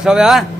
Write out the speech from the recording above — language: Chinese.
小伟